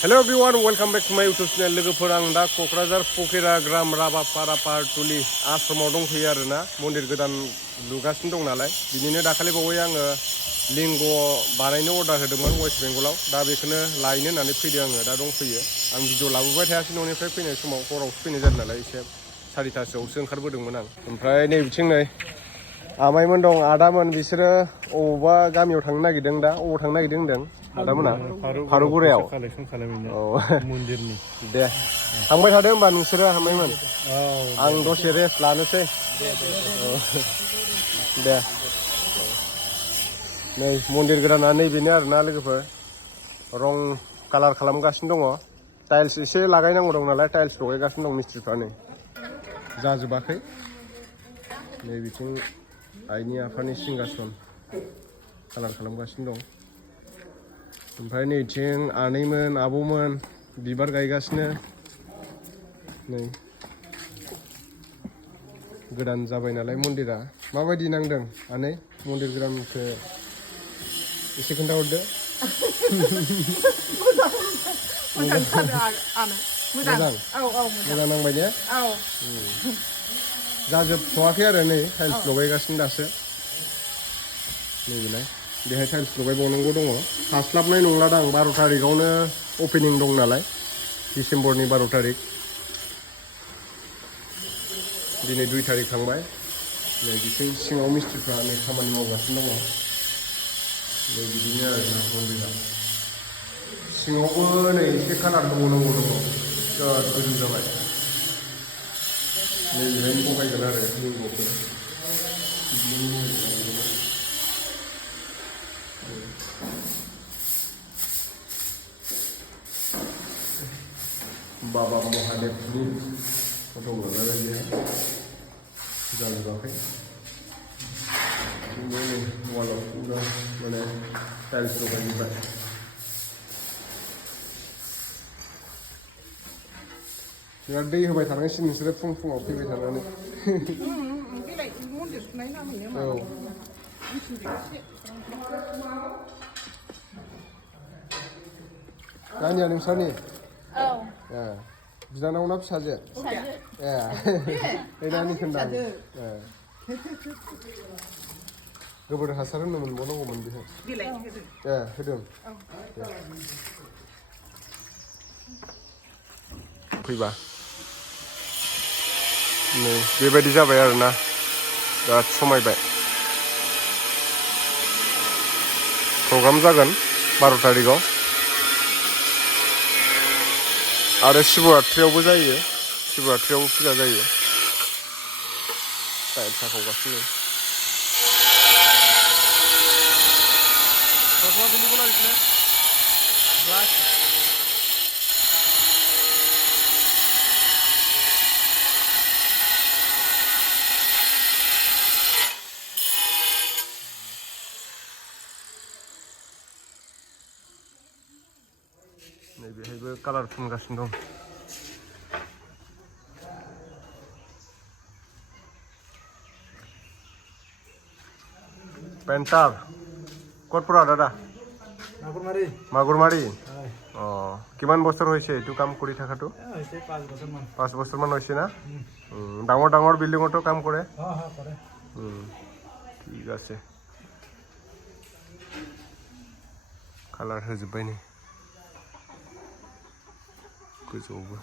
Hello everyone, welcome back to my YouTube channel. लोगोफोर आं दा क'क्राझार फकिरा ग्राम राबापारा पारटुलि आश्रमाव दंफैयो आरोना मन्दिर गोदान लुगासिनो दं नालाय बिनिनो दाखालि बावै आङो लिंग बानायनो अर्डार होदोंमोन वेस्ट बेंगलाव दा बेखौनो लायनो होननानै फैदों आङो दा दंफैयो आं भिडिअ लाबोबाय थायासै न'निफ्राय फैनाय समाव हरावसो फैनाय जादों नालाय एसे 4टासोआवसो ओंखारबोदोंमोन आं ओमफ्राय नै बिथिं नै आमाइमोन दं आदामोन बिसोरो अबावबा गामियाव थांनो नागिरदों दा अबाव थांनो नागिरदों होनदों आदामोना फारुगुरायाव कालेक्सन खालामहैनो मन्दिरनि दे थांबाय थादो होमबा नोंसोरो आमाइमोन आं दसे रेस्ट लानोसै दे नै मन्दिर गोदाना नैबेनो आरोना लोगोफोर रं कालार खालामगासिनो दङ टाइल्स एसे लागायनांगौ दं नालाय टाइल्स लगायगासिनो दं मिस्ट्रिफ्रा नै जाजोबाखै नै बिथिं आइनि आफानि सिंहासन कालार खालामगासिनो दं ओमफ्राय नैथिं आनैमोन आब'मोन बिबार गायगासिनो नै गोदान जाबाय नालाय मन्दिरा माबायदि नांदों आनै मन्दिर गोदानखौ एसे खोन्थाहरदो मोजां नांबाय ने जाजोबथ'वाखै आरो नै टाइल्स लगायगासिनो दासो नैबेलाय बेहाय टाइल्स लगायबावनांगौ दङ हास्लाबनाय नंलादां 12 तारिखआवनो अपेनिं दं नालाय डिसेम्बरनि 12 तारिख दिनै 2 तारिख थांबाय नै बिथिं सिङाव मिस्ट्रिफ्रा नै खामानि मावगासिनो दङ नै बिदिनो आरोना मन्दिरा सिङावबो नै एसे कालार होबावनांगौ दङ बिराद गोजौ जाबाय नै बेहायनो बहायगोन आरो लिंगखौ बाबा महादेवनि फट' लानानै बेहाय जाजोबाखै वालाव माने टाइल्स लगायजोब्बाय बिराद दै होबाय थानांसिगोन नोंसोरो फुं फुङाव फैबाय थानानै औ गानिया नोंसोरनि बिनानावना फिसाजो ए नानि खोन्दां गोबोर हासार होनो मोनबावनांगौमोन बेहाय होदों फैबा नै बेबायदि जाबाय आरोना बिराद समायबाय प्रग्राम जागोन 12 तारिखआव आरो शिवरात्रियावबो जायो शिवरात्रियावबो फुजा जायो टाइल्स साखावगासिनो नै बेहायबो कालार फुनगासिनो दं पेन्टार ক'ত দাদা মাগুৰমাৰী কিমান বছৰ হৈছে এইটো কাম কৰি থাকাটো 5 বছৰমান হৈছে না ডাঙৰ ডাঙৰ বিল্ডিঙতো কাম কৰে ঠিক আছে কালাৰ হৈ যোবাই নে গোজৌবো